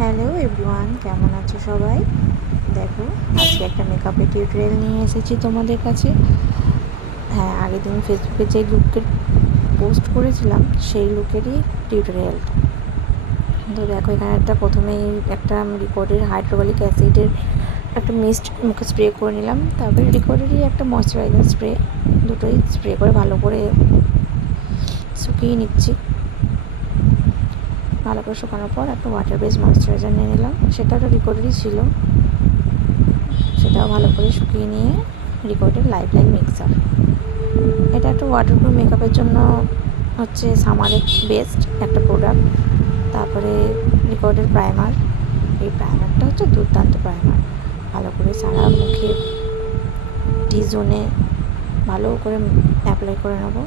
Hello everyone, কেমন আছো সবাই? দেখো, আজকে একটা মেকআপের টিউটোরিয়াল নিয়ে এসেছি তোমাদের কাছে। হ্যাঁ, আগের দিন ফেসবুকে যে লুকের পোস্ট করেছিলাম সেই লুকেরই টিউটোরিয়ালটা। তো দেখো, এখানে প্রথমেই একটা রিকোডের হাইড্রোক্লোরিক অ্যাসিডের একটা মিস্ট মুখে স্প্রে করে নিলাম। তারপরে রিকোডেরই একটা ময়শ্চারাইজার স্প্রে, দুটোই স্প্রে করে ভালো করে শুকিয়ে নিচ্ছি। ভালো করে শুকানোর পর একটা ওয়াটার বেস ময়শ্চারাইজার নিয়ে নিলাম, সেটা একটা রিকোডেরই ছিল। সেটাও ভালো করে শুকিয়ে নিয়ে রিকোডের লাইফ লাইন মিক্সার, এটা একটা ওয়াটারপ্রুফ মেকআপের জন্য হচ্ছে সামারের বেস্ট একটা প্রোডাক্ট। তারপরে রিকোডের প্রাইমার, এই প্রাইমারটা হচ্ছে দুর্দান্ত প্রাইমার। ভালো করে সারা মুখে টি জোনে ভালো করে অ্যাপ্লাই করে নেবো।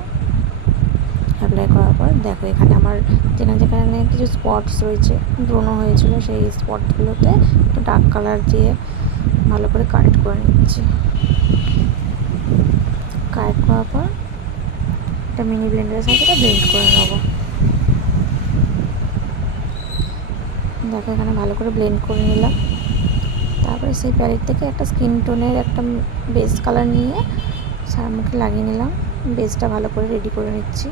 অ্যাপ্লাই করার পর দেখো, এখানে আমার যেখানে কিছু স্পটস রয়েছে, ব্রণ হয়েছিল, সেই স্পটগুলোতে একটু ডার্ক কালার দিয়ে ভালো করে কারেক্ট করে নিচ্ছি। কারেক্ট করার পর একটা মিনি ব্লেন্ডারের সাথে এটা ব্লেন্ড করে নেবো। দেখো, এখানে ভালো করে ব্লেন্ড করে নিলাম। তারপরে সেই প্যালেট থেকে একটা স্কিন টোনের একটা বেস কালার নিয়ে সারা মুখে লাগিয়ে নিলাম। বেসটা ভালো করে রেডি করে নিচ্ছি।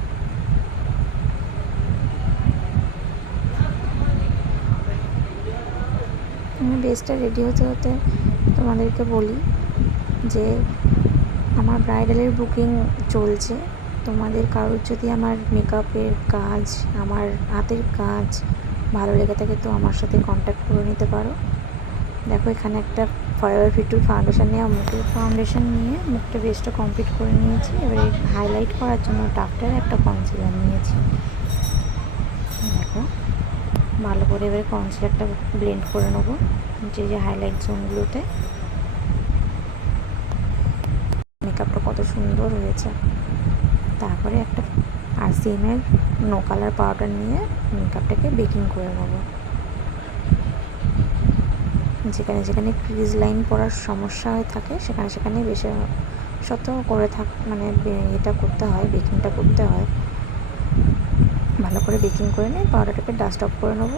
বেসটা রেডি হতে হতে তোমাদেরকে বলি যে আমার ব্রাইডালের বুকিং চলছে। তোমাদের কারোর যদি আমার মেকআপের কাজ, আমার হাতের কাজ ভালো লেগে থাকে তো আমার সাথে কন্ট্যাক্ট করে নিতে পারো। দেখো, এখানে একটা ফরএভার ফিটুর ফাউন্ডেশন নিয়ে মুখটা বেসটা কমপ্লিট করে নিয়েছি। এবারে হাইলাইট করার জন্য ডাফটার একটা কনসিলার নিয়েছি। দেখো, ভালো করে এবারে কনসিলারটা ব্লেন্ড করে নেবো যে হাইলাইট জোনগুলোতে। মেকআপটা কত সুন্দর হয়েছে। তারপরে একটা RCM-এর নো কালার পাউডার নিয়ে মেকআপটাকে বেকিং করে নেব। যেখানে যেখানে ক্রিজ লাইন পড়ার সমস্যা হয়ে থাকে সেখানে বেশি সতর্ক করে এটা করতে হয়, বেকিংটা করতে হয়। ভালো করে বেকিং করে নিয়ে পাউডারটাকে ডাস্ট অফ করে নেব।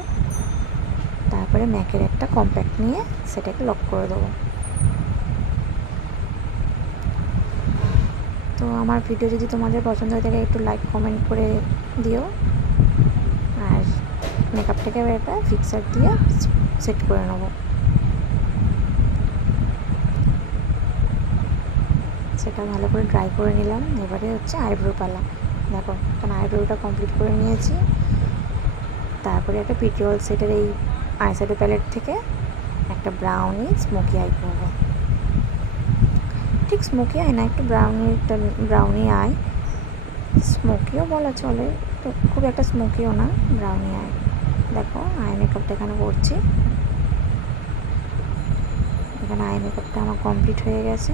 তারপরে ম্যাকের একটা কম্প্যাক্ট নিয়ে সেটাকে লক করে দেবো। তো আমার ভিডিও যদি তোমাদের পছন্দ হয়ে থাকে একটু লাইক কমেন্ট করে দিও। আর মেকআপটাকে এবার একটা ফিক্সার দিয়ে সেট করে নেব। সেটা ভালো করে ড্রাই করে নিলাম। এবারে হচ্ছে আইব্রো পালা। দেখো, কারণ আইব্রোটা কমপ্লিট করে নিয়েছি। তারপরে একটা পিটিওল সেটের এই আইশ্যাডো প্যালেট থেকে একটা ব্রাউনি স্মোকি আই করবো। ঠিক স্মোকি আই না, একটু ব্রাউনি আই, স্মোকিও বলা চলে, তো খুব একটা স্মোকিও না, ব্রাউনি আই। দেখো, আই মেকআপটা এখানে করছি। এখানে আই মেকআপটা আমার কমপ্লিট হয়ে গেছে।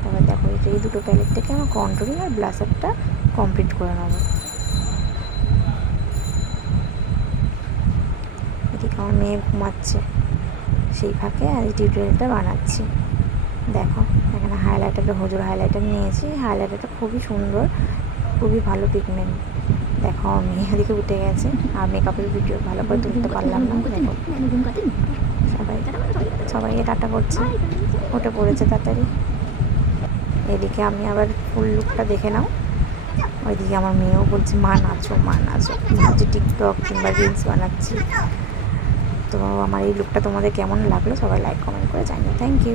তারপর দেখো, এই দুটো প্যালেট থেকে আমার কন্ট্রোলিং আর ব্লাশারটা কমপ্লিট করে নেবো। এদিকে আমার মেয়ে ঘুমাচ্ছে, সেই ফাঁকে আর এই টিউটোরিয়ালটা বানাচ্ছি। দেখো, এখানে হাইলাইটারটা হুজুর হাইলাইটার নিয়েছি। হাইলাইটারটা খুবই সুন্দর, খুবই ভালো পিগমেন্ট। দেখো, মেয়ে এদিকে উঠে গেছে আর মেকআপের ভিডিও ভালো করে তুলতে পারলাম না। দেখো, সবাইকে টাটা করছে, উঠে পড়েছে তাড়াতাড়ি। এদিকে আমি আবার ফুল লুকটা দেখে নাও। ওইদিকে আমার মেয়েও বলছে মা নাচো, মা নাচো। ভাবছি টিকটক কিংবা রিলস বানাচ্ছি। তো আমার এই লুকটা তোমাদের কেমন লাগলো সবাই লাইক কমেন্ট করে জানিও। Thank you.